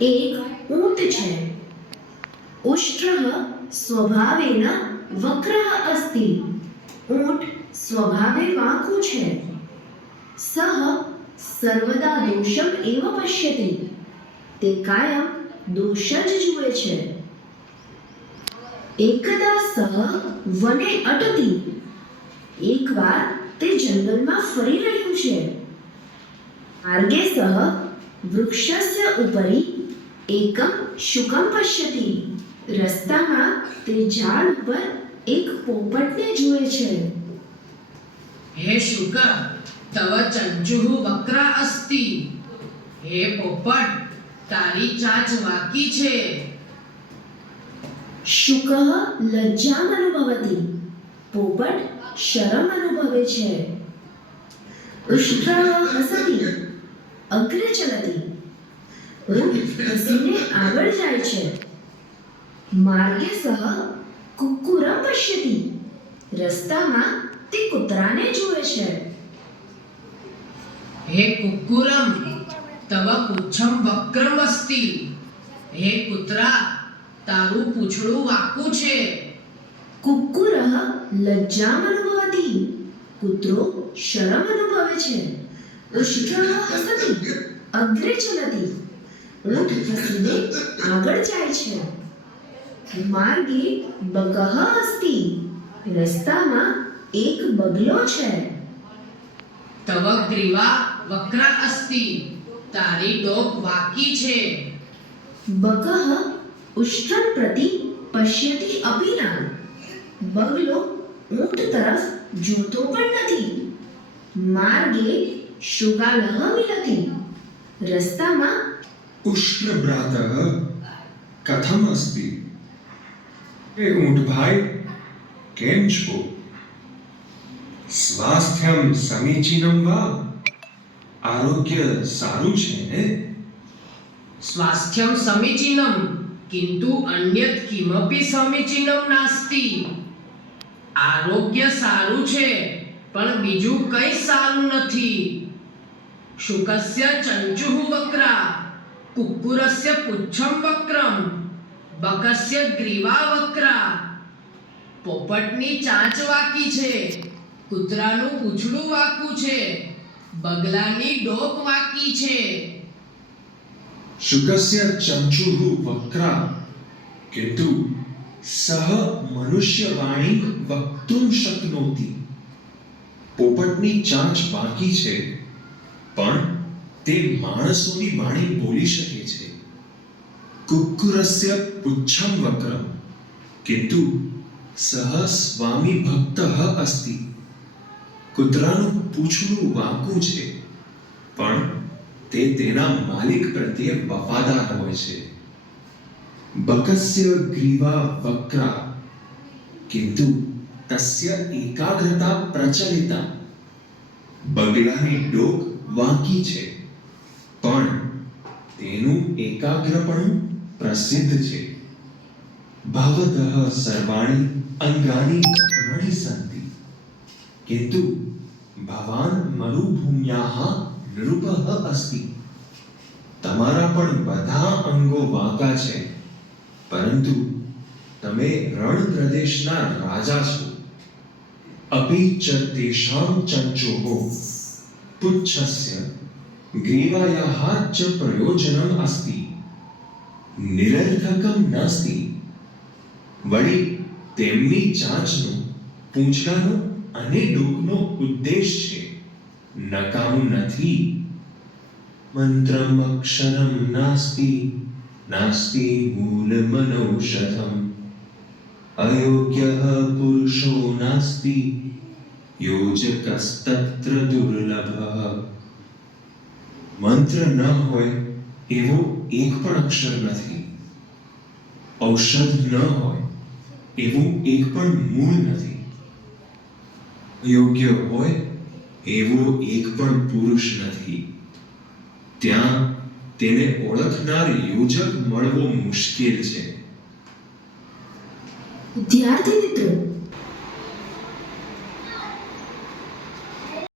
એક ઊંટ છે. ઉષ્ટ્રઃ સ્વભાવેન વક્રઃ અસ્તિ. ઊંટ સ્વભાવે વાંકું છે. સઃ સર્વદા દોષમ એવ પશ્યતિ. તે કાયમ દોષ જ જુએ છે. એકદા સઃ વને અટતિ. એકવાર તે જંગલમાં ફરી રહ્યું છે. માર્ગે સઃ વૃક્ષસ્ય ઉપરી એકમ શુકમ પશ્યતિ. રસ્તામાં તે ઝાડ ઉપર એક પોપટને જુએ છે. હે શુક, તવ ચંચુઃ વક્રા અસ્તિ. હે પોપટ, તારી ચાંચ વાકી છે. શુકઃ લજ્જામ અનુભવતિ. પોપટ શરમ અનુભવે છે. ઉષ્ટ્રઃ હસતિ અગ્રે ચલતિ. ઊંટ હસીને આગળ જાય છે. માર્ગે સઃ કુક્કુરમ પશ્યતિ. રસ્તામાં તે કૂતરાને જુએ છે. હે કુક્કુરમ, તવ પુચ્છમ વક્રમ અસ્તિ. હે કૂતરા, તારું પૂંછડું વાંકું છે. કુક્કુરઃ લજ્જામ અનુભવતિ. કૂતરો શરમ અનુભવે છે. ઉષ્ટ્રઃ હસતિ અગ્રે ચલતિ. ઊંટ હસીને આગળ જાય છે. માર્ગે બકઃ અસ્તિ. રસ્તામાં એક બગલો છે. તવ ગ્રીવા વક્રા અસ્તિ. તારી ડોક વાકી છે. બકઃ ઉષ્ટ્રમ પ્રતિ પશ્યતિ અપિ ન. બગલો ઊંટ તરફ જોતો પણ નથી. માર્ગે શુકાલઃ મિલતિ. રસ્તામાં उष्ट्र भ्रातः कथम अस्ति? हे ऊंट भाई, केम छो? स्वास्थ्यम समीचीनं वा? आरोग्य साરું છે ને? સ્વાસ્થ્યમ સમીચીનમ કિંતુ અન્યત કિમપી સમીચીનમ નાસ્તિ. આરોગ્ય સારું છે, પણ બીજું કંઈ સારું નથી. શુકસ્ય ચંચુઃ વક્રા, કુક્કુરસ્ય પુચ્છમ વક્રમ, બકસ્ય ગ્રીવા વક્રા. પોપટની ચાંચ વાકી છે, કૂતરાનું પૂંછડું વાંકું છે, બગલાની ડોક વાકી છે. शुकस्य चंचुः वक्रा किंतु सह मनुष्यवाणी वक्तुं शक्नोति. પોપટની ચાંચ વાંકી છે, પણ તે માણસોની વાણી બોલી શકે છે. કુક્કુરસ્ય પુચ્છમ વક્રમ કિંતુ સહ સ્વામી ભક્તઃ અસ્તિ. કૂતરાનું પૂંછડું વાંકું છે, પણ તે તેના માલિક પ્રત્યે વફાદાર હોય છે. બકસ્ય ગ્રીવા વક્રા કિંતુ તસ્ય એકાગ્રતા પ્રચલિતા. બગલાની ડોક વાંકી છે, પણ તેનું એકાગ્રપણું પ્રસિદ્ધ છે. ભવતઃ સર્વાણી અંગાની ઘણી સંતિ કિંતુ ભવાન મરુભૂમ્યાઃ નૃપઃ અસ્તિ. તમારા પણ બધા અંગો વાંકા છે, પરંતુ તમે રણ પ્રદેશના રાજા છો. અપી ચ તેષાં ચંચોઃ પુચ્છસ્ય ગ્રીવાયાઃ ચ પ્રયોજનમ અસ્તિ. નિરર્થકમ નાસ્તિ. વળી તેમની ચાંચનો, પૂંછડાનો અને ડોકનો ઉદ્દેશ છે, નકામું નથી. મંત્રમ અક્ષરમ નાસ્તિ, નાસ્તિ મૂલમનૌષધમ. અયોગ્યઃ પુરુષો નાસ્તિ, યોજકસ્તત્ર દુર્લભઃ. મંત્ર ન હોય એવો એક પણ અક્ષર નથી. ઔષધ ન હોય એવું એક પણ મૂળ નથી. યોગ્ય હોય એવો એક પણ પુરુષ નથી. ત્યાં તેને ઓળખનાર યોજક મળવો મુશ્કેલ છે. વિદ્યાર્થી મિત્રો,